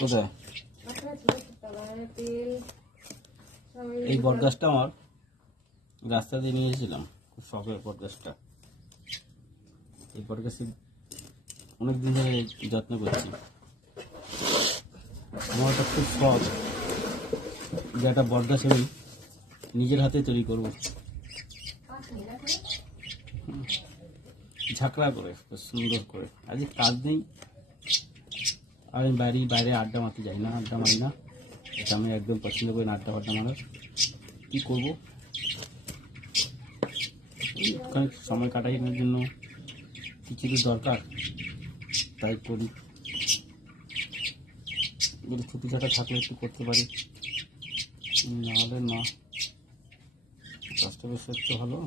কোথায়? এই বট গাছটা আমার রাস্তা দিয়ে নিয়ে এসেছিলাম, খুব শখের বট গাছটা। এই বট গাছে অনেকদিন ধরে যত্ন করছি। আমার একটা খুব শখ যে একটা বট গাছ আমি নিজের হাতে তৈরি করবো, ঝাঁকড়া করে, সুন্দর করে। আজকে কাজ নেই, আর আমি বাইরে আড্ডা মারতে যাই না, আড্ডা মারি না। এটা আমি একদম পছন্দ করি না, আড্ডা মারার। কী করবো, ওখানে সময় কাটানোর জন্য কিছু তো দরকার, তাই করি। যদি ছুটি ছাটা থাকলে একটু করতে পারি, নাহলে না। কাজটা বেশ একটু ভালো।